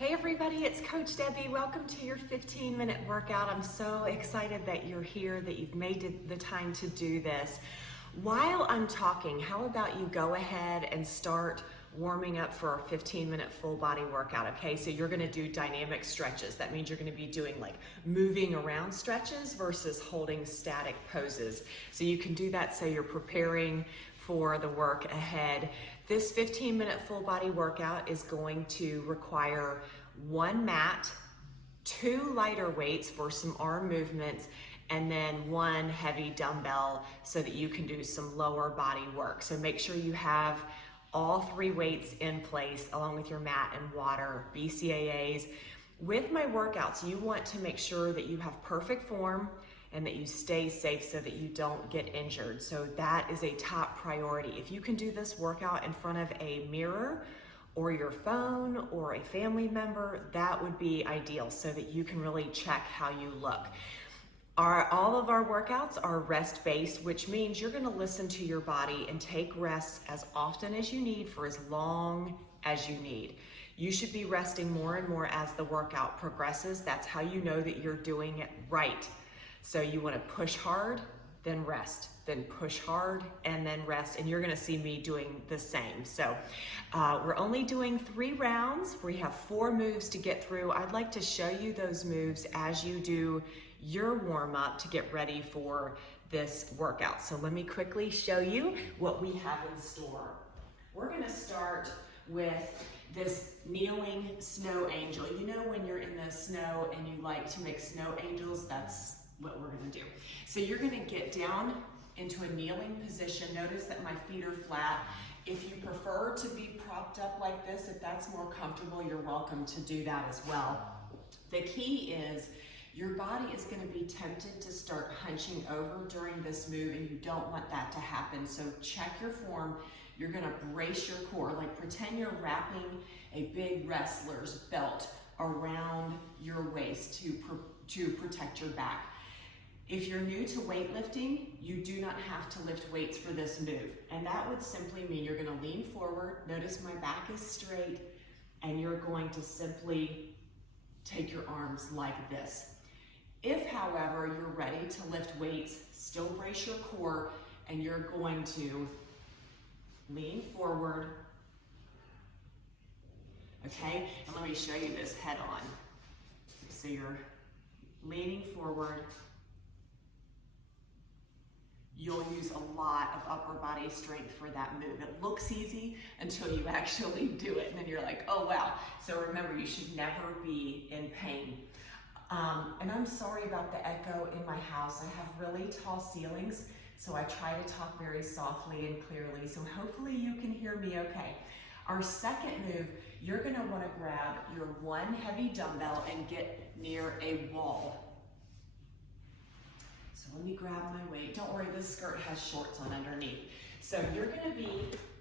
Hey everybody, it's Coach Debbie. Welcome to your 15-minute workout. I'm so excited that you're here, that you've made the time to do this. While I'm talking, how about you go ahead and start warming up for our 15-minute full body workout, okay? So you're gonna do dynamic stretches. That means you're gonna be doing like moving around stretches versus holding static poses. So you can do that so you're preparing for the work ahead. This 15-minute full body workout is going to require one mat, 2 lighter weights for some arm movements, and then 1 heavy dumbbell so that you can do some lower body work. So make sure you have all 3 weights in place along with your mat and water, BCAAs. With my workouts, you want to make sure that you have perfect form and that you stay safe so that you don't get injured. So that is a top priority. If you can do this workout in front of a mirror or your phone or a family member, that would be ideal so that you can really check how you look. All of our workouts are rest-based, which means you're gonna listen to your body and take rest as often as you need for as long as you need. You should be resting more and more as the workout progresses. That's how you know that you're doing it right. So you want to push hard, then rest, then push hard, and then rest, and you're going to see me doing the same. So we're only doing 3 rounds. We have 4 moves to get through. I'd like to show you those moves as you do your warm-up to get ready for this workout. So let me quickly show you what we have in store. We're going to start with this kneeling snow angel. You know when you're in the snow and you like to make snow angels? That's what we're gonna do. So you're gonna get down into a kneeling position. Notice that my feet are flat. If you prefer to be propped up like this, if that's more comfortable, you're welcome to do that as well. The key is your body is gonna be tempted to start hunching over during this move, and you don't want that to happen. So check your form. You're gonna brace your core, like pretend you're wrapping a big wrestler's belt around your waist to protect your back. If you're new to weightlifting, you do not have to lift weights for this move. And that would simply mean you're gonna lean forward, notice my back is straight, and you're going to simply take your arms like this. If, however, you're ready to lift weights, still brace your core, and you're going to lean forward, okay? And let me show you this head on. So you're leaning forward. You'll use a lot of upper body strength for that move. It looks easy until you actually do it, and then you're like, oh wow. So remember, you should never be in pain. And I'm sorry about the echo in my house. I have really tall ceilings, so I try to talk very softly and clearly, so hopefully you can hear me okay. Our second move, you're gonna wanna grab your 1 heavy dumbbell and get near a wall. So let me grab my weight. Don't worry, this skirt has shorts on underneath. So you're gonna be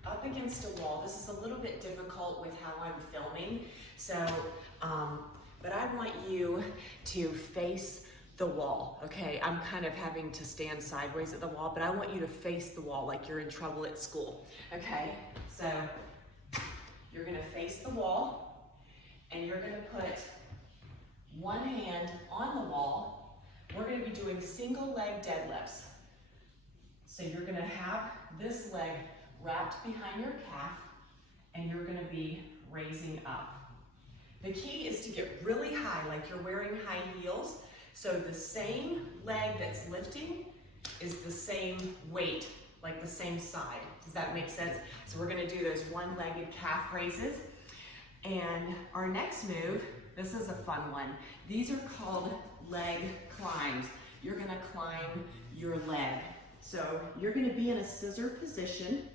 up against a wall. This is a little bit difficult with how I'm filming. So, but I want you to face the wall, okay? I'm kind of having to stand sideways at the wall, but I want you to face the wall like you're in trouble at school, okay? So you're gonna face the wall, and you're gonna put 1 hand on the wall. We're gonna be doing single leg deadlifts. So you're gonna have this leg wrapped behind your calf, and you're gonna be raising up. The key is to get really high, like you're wearing high heels. So the same leg that's lifting is the same weight, like the same side. Does that make sense? So we're gonna do those 1-legged calf raises. And our next move, this is a fun one. These are called leg climbs. You're gonna climb your leg. So you're gonna be in a scissor position,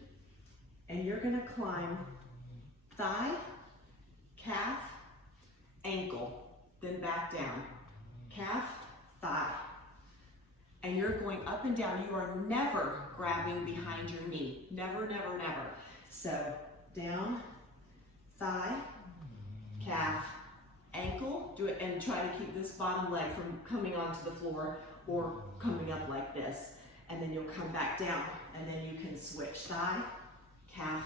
and you're gonna climb thigh, calf, ankle, then back down. Calf, thigh. And you're going up and down. You are never grabbing behind your knee. Never, never, never. So down, thigh, calf, ankle, do it, and try to keep this bottom leg from coming onto the floor or coming up like this. And then you'll come back down, and then you can switch thigh, calf,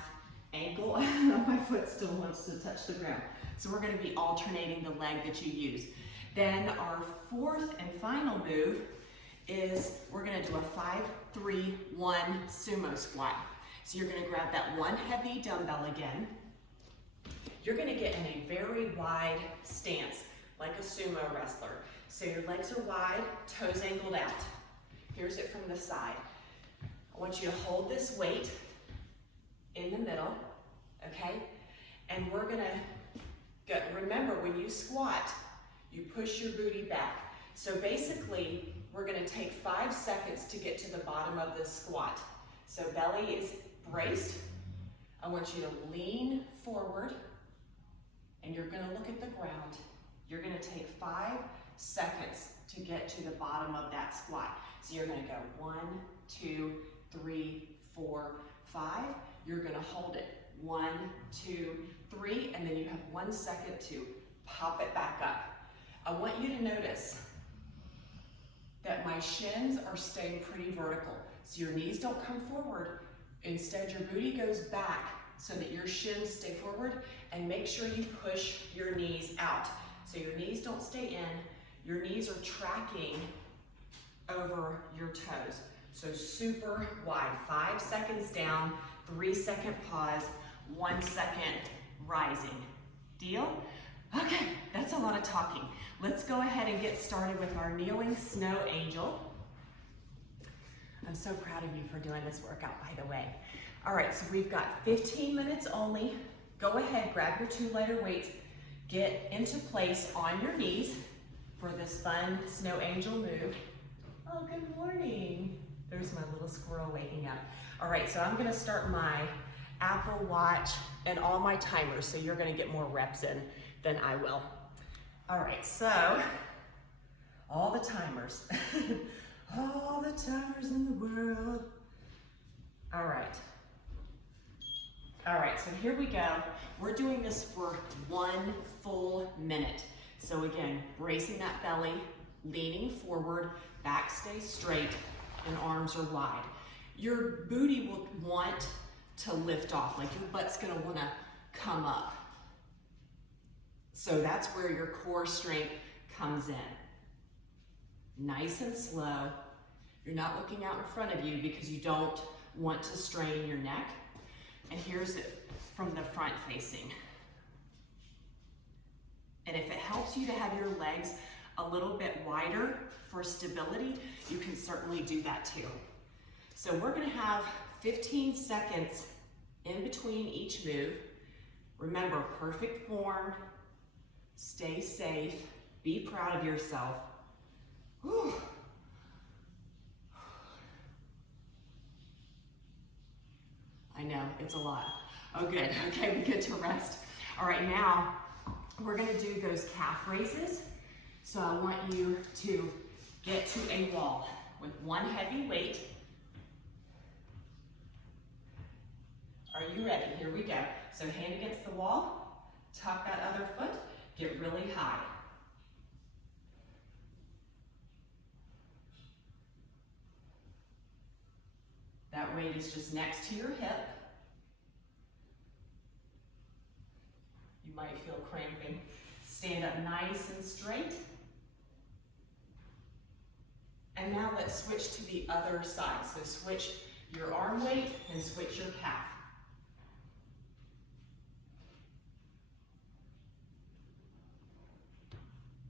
ankle. My foot still wants to touch the ground. So we're gonna be alternating the leg that you use. Then our fourth and final move is we're gonna do a 5-3-1 sumo squat. So you're gonna grab that one heavy dumbbell again. You're gonna get in a very wide stance, like a sumo wrestler. So your legs are wide, toes angled out. Here's it from the side. I want you to hold this weight in the middle, okay? And we're gonna remember when you squat, you push your booty back. So basically, we're gonna take 5 seconds to get to the bottom of this squat. So belly is braced. I want you to lean forward and you're gonna look at the ground. You're gonna take 5 seconds to get to the bottom of that squat. So you're gonna go 1, 2, 3, 4, 5. You're gonna hold it 1, 2, 3, and then you have 1 second to pop it back up. I want you to notice that my shins are staying pretty vertical. So your knees don't come forward. Instead, your booty goes back so that your shins stay forward, and make sure you push your knees out. So your knees don't stay in, your knees are tracking over your toes. So super wide, 5 seconds down, 3-second pause, 1 second rising. Deal? Okay, that's a lot of talking. Let's go ahead and get started with our kneeling snow angel. I'm so proud of you for doing this workout, by the way. All right, so we've got 15 minutes only. Go ahead, grab your 2 lighter weights, get into place on your knees for this fun snow angel move. Oh, good morning. There's my little squirrel waking up. All right, so I'm gonna start my Apple Watch and all my timers, so you're gonna get more reps in than I will. All right, so all the timers. All the timers in the world. All right. All right, so here we go. We're doing this for 1 full minute. So again, bracing that belly, leaning forward, back stays straight, and arms are wide. Your booty will want to lift off, like your butt's gonna wanna come up. So that's where your core strength comes in. Nice and slow. You're not looking out in front of you because you don't want to strain your neck. And here's it from the front facing. And if it helps you to have your legs a little bit wider for stability, you can certainly do that too. So we're gonna have 15 seconds in between each move. Remember, perfect form, stay safe, be proud of yourself. Whew. I know, it's a lot. Oh good, okay, we get to rest. All right, now we're gonna do those calf raises. So I want you to get to a wall with 1 heavy weight. Are you ready? Here we go. So hand against the wall, tuck that other foot, get really high. That weight is just next to your hip. You might feel cramping. Stand up nice and straight. And now let's switch to the other side. So switch your arm weight and switch your calf.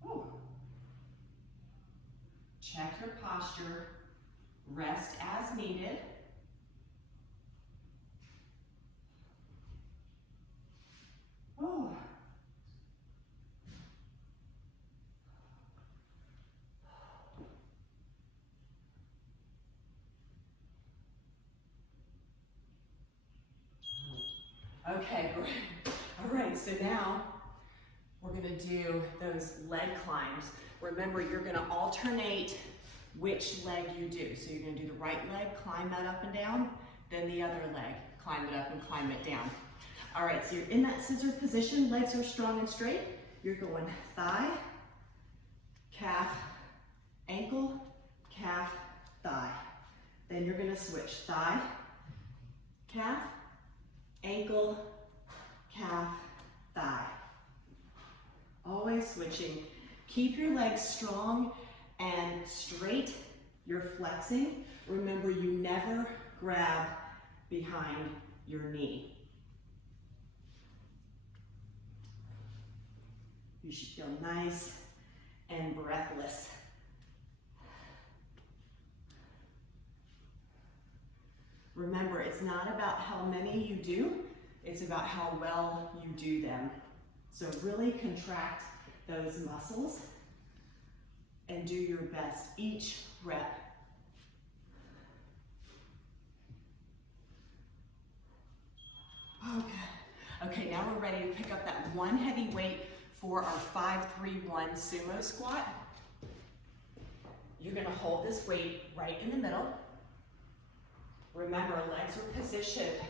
Ooh. Check your posture. Rest as needed. Oh. Okay, great. All right, so now we're gonna do those leg climbs. Remember, you're gonna alternate which leg you do. So you're gonna do the right leg, climb that up and down, then the other leg, climb it up and climb it down. All right, so you're in that scissor position, legs are strong and straight. You're going thigh, calf, ankle, calf, thigh. Then you're gonna switch thigh, calf, ankle, calf, thigh. Always switching. Keep your legs strong and straight. You're flexing. Remember, you never grab behind your knee. You should feel nice and breathless. Remember, it's not about how many you do, it's about how well you do them. So really contract those muscles and do your best each rep. Okay, now we're ready to pick up that one heavy weight for our 5-3-1 sumo squat. You're gonna hold this weight right in the middle. Remember, legs are positioned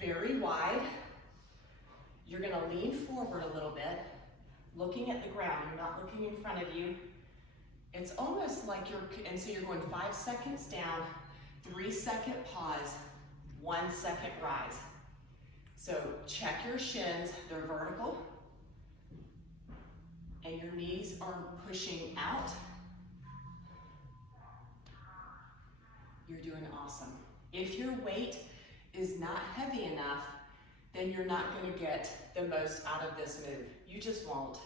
very wide. You're gonna lean forward a little bit, looking at the ground. You're not looking in front of you. It's almost like and so you're going 5 seconds down, 3-second pause, 1 second rise. So check your shins, they're vertical, and your knees are pushing out. You're doing awesome. If your weight is not heavy enough, then you're not going to get the most out of this move. You just won't.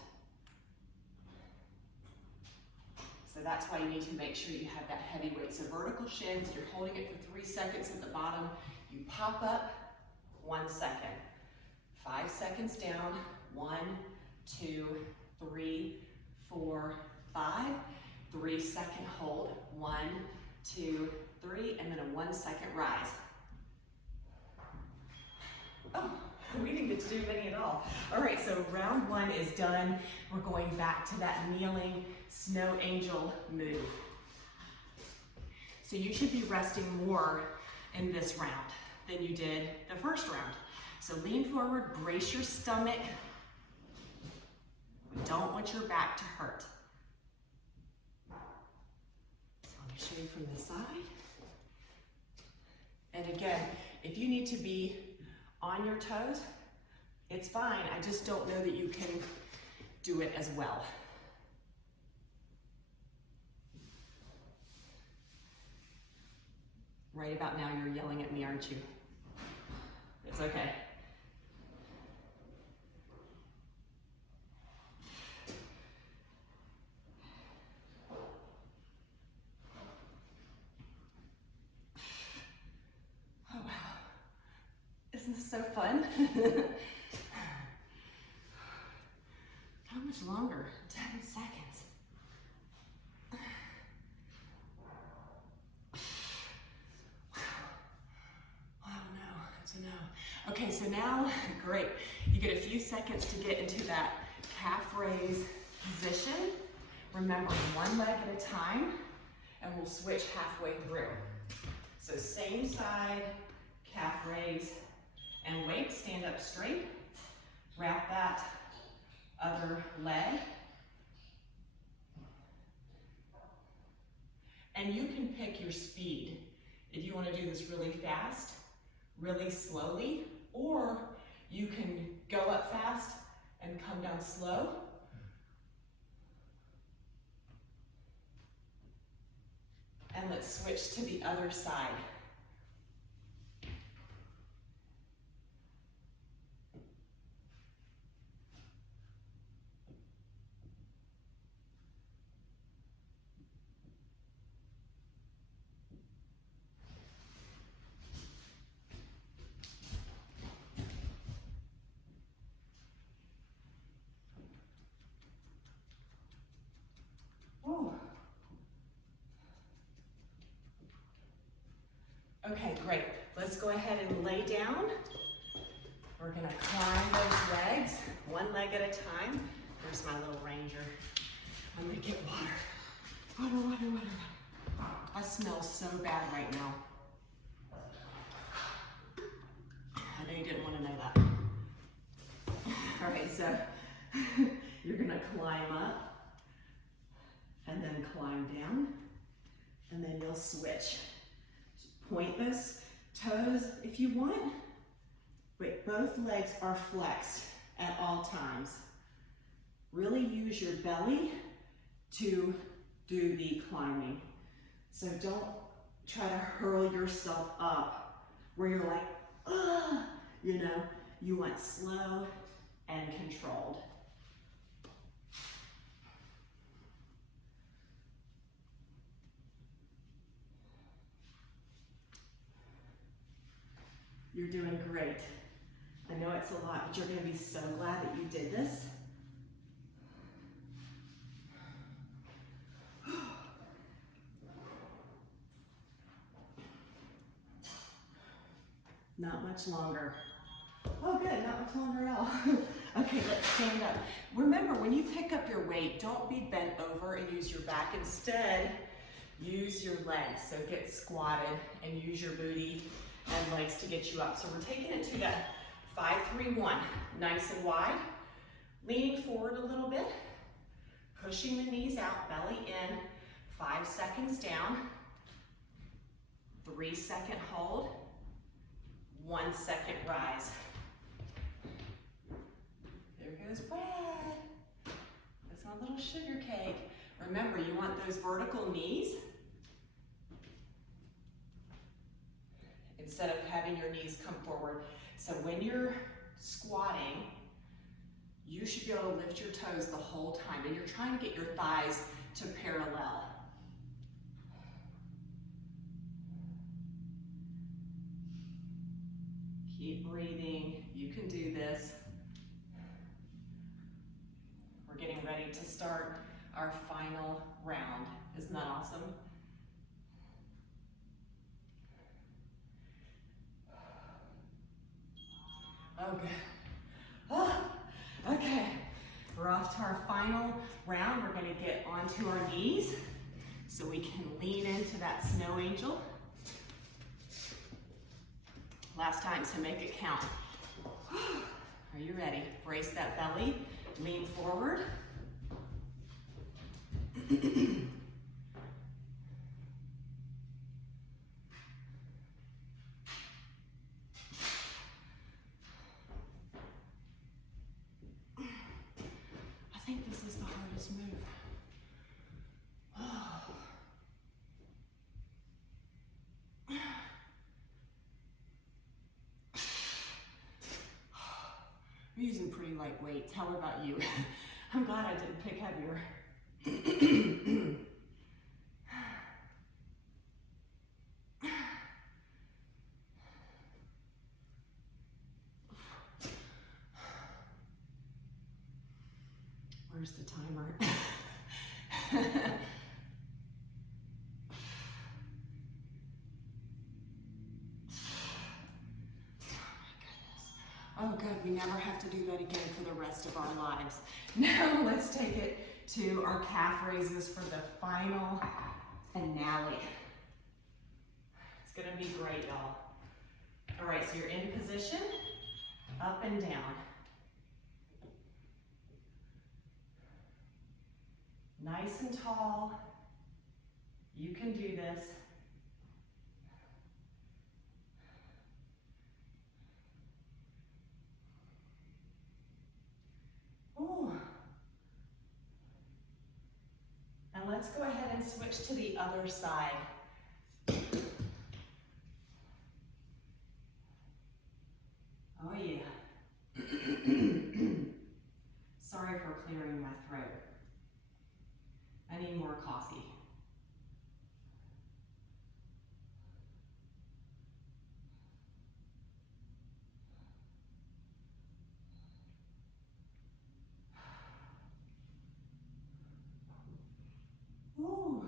So that's why you need to make sure you have that heavy weight. So vertical shins, you're holding it for 3 seconds at the bottom. You pop up, 1 second. 5 seconds down, 1, 2, 3, 4, 5. 3-second hold, 1, 2, 3, and then a 1 second rise. Oh, we didn't get to do many at all. All right, so round 1 is done. We're going back to that kneeling snow angel move. So you should be resting more in this round than you did the first round. So lean forward, brace your stomach. We don't want your back to hurt. So let me show you from this side. And again, if you need to be on your toes, it's fine. I just don't know that you can do it as well. Right about now, you're yelling at me, aren't you? It's okay. Oh, wow. Isn't this so fun? How much longer? 10 seconds. No. Okay, so now, great. You get a few seconds to get into that calf raise position. Remember, one leg at a time, and we'll switch halfway through. So same side, calf raise, and wait, stand up straight. Wrap that other leg. And you can pick your speed. If you want to do this really fast, really slowly, or you can go up fast and come down slow. And let's switch to the other side. Okay, great. Let's go ahead and lay down. We're gonna climb those legs, one leg at a time. There's my little ranger. I'm gonna get water. Water, water, water, water. I smell so bad right now. I know you didn't want to know that. All right, so you're gonna climb up and then climb down, and then you'll switch. Point those toes if you want. but both legs are flexed at all times. Really use your belly to do the climbing. So don't try to hurl yourself up where you're like, ugh, you know, you want slow and controlled. You're doing great. I know it's a lot, but you're going to be so glad that you did this. Not much longer. Oh good, not much longer at all. Okay, let's stand up. Remember, when you pick up your weight, don't be bent over and use your back. Instead, use your legs. So get squatted and use your booty and legs to get you up. So we're taking it to that 5-3-1, nice and wide. Leaning forward a little bit, pushing the knees out, belly in, 5 seconds down, 3-second hold, 1-second rise. There goes Brad. That's my little sugar cake. Remember, you want those vertical knees instead of having your knees come forward. So when you're squatting, you should be able to lift your toes the whole time, and you're trying to get your thighs to parallel. Keep breathing, you can do this. We're getting ready to start our final round. Isn't that awesome? Oh, good. Oh, okay, we're off to our final round. We're gonna get onto our knees so we can lean into that snow angel. Last time, so make it count. Are you ready? Brace that belly, lean forward. I think this is the hardest move. I'm using pretty light weights. How about you? I'm glad I didn't pick heavier. Where's the timer? Oh good, we never have to do that again for the rest of our lives. Now let's take it to our calf raises for the final finale. It's gonna be great, y'all. All right, so you're in position, up and down. Nice and tall. You can do this. Ooh. And let's go ahead and switch to the other side. Oh yeah. Sorry for clearing my throat. I need more coffee. Ooh.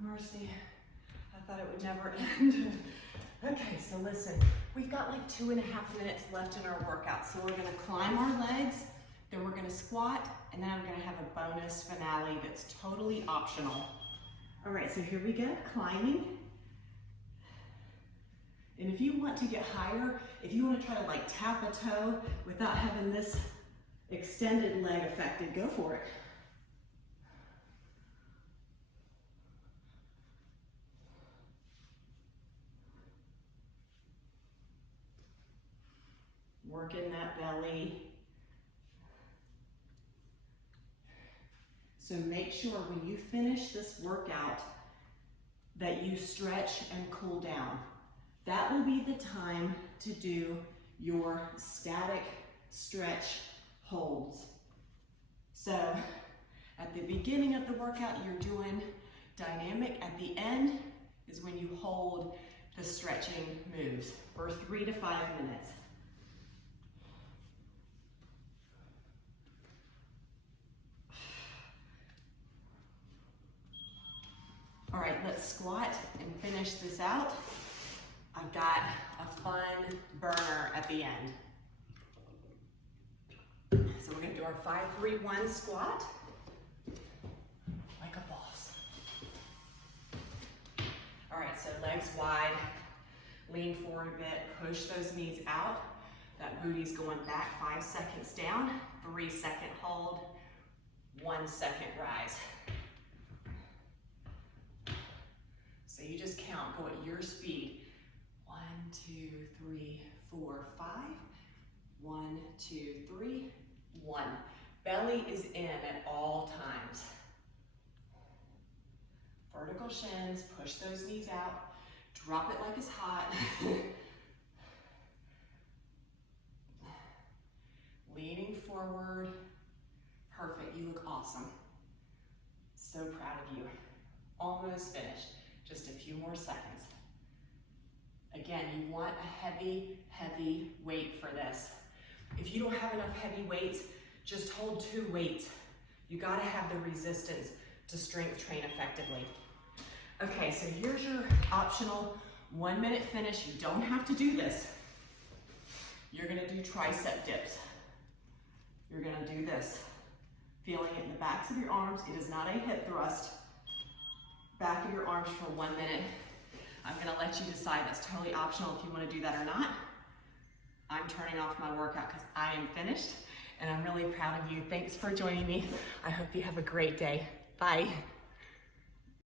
Mercy, I thought it would never end. Okay, so listen, we've got like 2.5 minutes left in our workout. So we're gonna climb our legs, then we're gonna squat, and then I'm gonna have a bonus finale that's totally optional. All right, so here we go, climbing. And if you want to get higher, if you want to try to like tap a toe without having this extended leg affected, go for it. working that belly. So make sure when you finish this workout that you stretch and cool down. That will be the time to do your static stretch holds. So at the beginning of the workout, you're doing dynamic. At the end is when you hold the stretching moves for 3 to 5 minutes. All right, let's squat and finish this out. I've got a fun burner at the end. So we're gonna do our 5-3-1 squat like a boss. All right, so legs wide, lean forward a bit, push those knees out. That booty's going back, 5 seconds down, 3-second hold, 1 second rise. So you just count, go at your speed. 1, 2, 3, 4, 5. 1, 2, 3, 1. Belly is in at all times. Vertical shins, push those knees out. Drop it like it's hot. Leaning forward. Perfect, you look awesome. So proud of you. Almost finished. Just a few more seconds. Again, you want a heavy, heavy weight for this. If you don't have enough heavy weights, just hold 2 weights. You gotta have the resistance to strength train effectively. Okay, so here's your optional 1-minute finish. You don't have to do this. You're gonna do tricep dips. You're gonna do this. Feeling it in the backs of your arms. It is not a hip thrust. Back of your arms for 1 minute. I'm gonna let you decide. That's totally optional if you wanna do that or not. I'm turning off my workout because I am finished and I'm really proud of you. Thanks for joining me. I hope you have a great day. Bye.